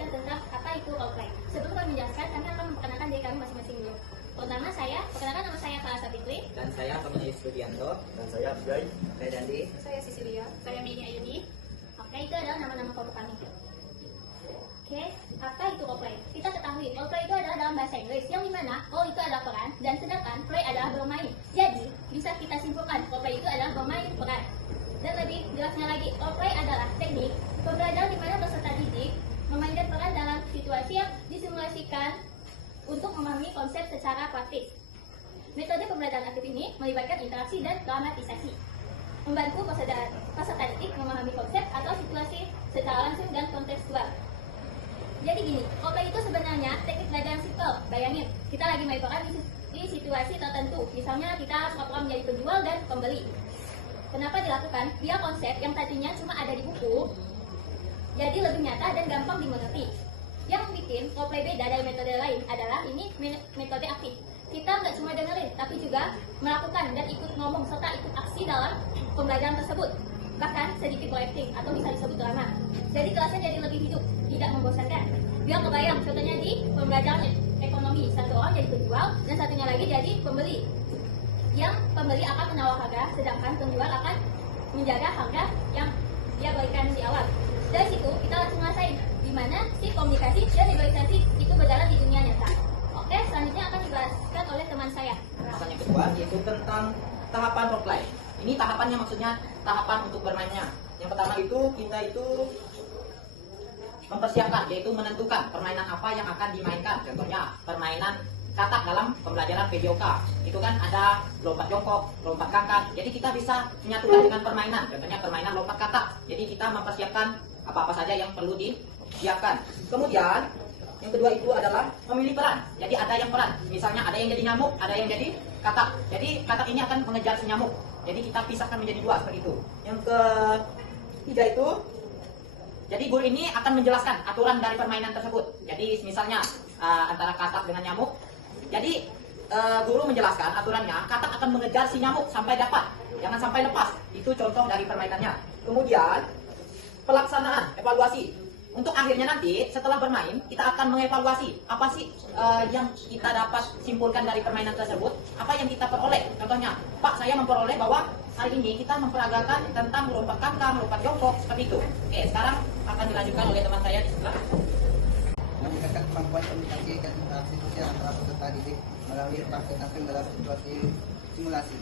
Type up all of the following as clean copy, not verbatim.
menjelaskan tentang apa itu role play. Sebelum kami menjelaskan, kami akan memperkenalkan diri kami masing-masing dulu. Pertama perkenalkan nama saya Farah Sapitri. Dan saya Pemilis Budianto. Dan saya Abdai. Saya Dandi. Saya Cecilia. Saya Mini Ayuni. Oke, itu adalah nama-nama kelompok kami. Oke, apa itu role play? Kita ketahui, role play itu adalah dalam bahasa Inggris, yang dimana role itu adalah peran, dan sedangkan play adalah bermain. Jadi, bisa kita simpulkan, role play itu adalah bermain peran. Dan lebih jelasnya lagi, role play adalah teknik pembelajaran di mana peserta didik memainkan peran dalam situasi yang disimulasikan untuk memahami konsep secara praktis. Metode pembelajaran aktif ini melibatkan interaksi dan dramatisasi, membantu peserta didik memahami konsep atau situasi secara langsung dan kontekstual. Jadi gini, role play itu sebenarnya teknik belajar yang simpel. Bayangin, kita lagi main peran di situasi tertentu. Misalnya kita pura-pura menjadi penjual dan pembeli. Kenapa dilakukan? Biar konsep yang tadinya cuma ada di buku jadi lebih nyata dan gampang dimengerti. Yang bikin role play beda dari metode lain adalah ini metode aktif. Kita nggak cuma dengerin, tapi juga melakukan dan ikut ngomong serta ikut aksi dalam pembelajaran tersebut. Bahkan sedikit berakting atau bisa disebut drama. Jadi kelasnya jadi lebih hidup, tidak membosankan. Biar kebayang, contohnya di pembelajaran ekonomi, satu orang jadi penjual dan satunya lagi jadi pembeli. Yang pembeli akan menawar harga, sedangkan penjual akan menjaga harga yang dia berikan di awal. Dari situ kita langsung ngerasain di mana si komunikasi dan negosiasi itu berjalan di dunia nyata. Oke, selanjutnya akan dijelaskan oleh teman saya. Tahapan yang kedua yaitu tentang tahapan role play. Ini tahapannya maksudnya tahapan untuk bermainnya. Yang pertama itu kita itu mempersiapkan, yaitu menentukan permainan apa yang akan dimainkan. Contohnya permainan katak dalam pembelajaran PJOK. Itu kan ada lompat jongkok, lompat kakak. Jadi kita bisa menyatukan dengan permainan. Contohnya permainan lompat katak. Jadi kita mempersiapkan apa-apa saja yang perlu disiapkan. Kemudian yang kedua itu adalah memilih peran. Jadi ada yang peran. Misalnya ada yang jadi nyamuk, ada yang jadi katak. Jadi katak ini akan mengejar si nyamuk. Jadi kita pisahkan menjadi dua seperti itu. Yang ketiga itu, jadi guru ini akan menjelaskan aturan dari permainan tersebut. Jadi misalnya antara katak dengan nyamuk. Jadi guru menjelaskan aturannya, katak akan mengejar si nyamuk sampai dapat, jangan sampai lepas. Itu contoh dari permainannya. Kemudian pelaksanaan, evaluasi. Untuk akhirnya nanti setelah bermain kita akan mengevaluasi apa sih yang kita dapat simpulkan dari permainan tersebut, apa yang kita peroleh. Contohnya, Pak, saya memperoleh bahwa hari ini kita memperagakan tentang lompat kakak, lompat jongkok, seperti itu. Oke, sekarang akan dilanjutkan oleh teman saya di sebelah. Meningkatkan kemampuan komunikasi dan interaksi sosial antara peserta didik melalui praktik langsung dalam situasi simulasi.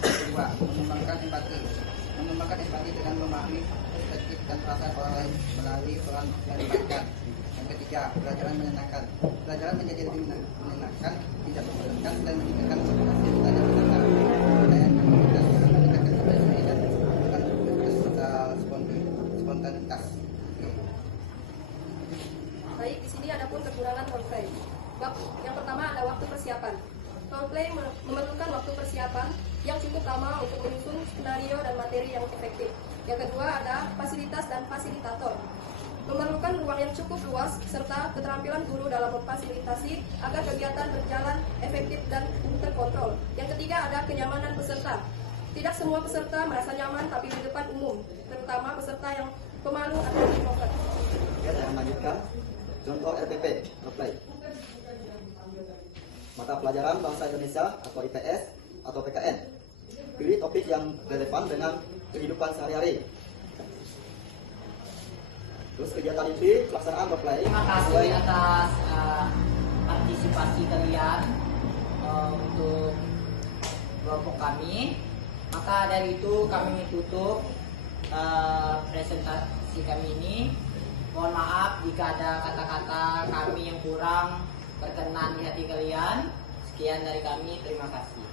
Kedua, mengembangkan empati dengan memahami perspektif dan perasaan orang lain melalui peran yang dimainkan. Yang ketiga, pelajaran menyenangkan. Pelajaran menjadi lebih menyenangkan, tidak membosankan dan meningkatkan motivasi belajar peserta. Dan meningkatkan kepercayaan dan meningkatkan spontanitas. Baik, di sini ada pun kekurangan role play. Yang pertama ada waktu persiapan. Role play memerlukan waktu persiapan yang cukup lama untuk menyusun skenario dan materi yang efektif. Yang kedua ada fasilitas dan fasilitator. Memerlukan ruang yang cukup luas serta keterampilan guru dalam memfasilitasi agar kegiatan berjalan efektif dan terkontrol. Yang ketiga ada kenyamanan peserta. Tidak semua peserta merasa nyaman tapi di depan umum, terutama peserta yang pemalu atau introvert. Ya, saya lanjutkan. Contoh RPP, role play. Mata pelajaran Bahasa Indonesia atau IPS atau PKN. Pilih topik yang relevan dengan kehidupan sehari-hari. Terus kegiatan inti, pelaksanaan role play. Terima kasih atas partisipasi kalian untuk kelompok kami. Maka dari itu kami tutup presentasi kami ini. Mohon maaf jika ada kata-kata kami yang kurang berkenan di hati kalian. Sekian dari kami, terima kasih.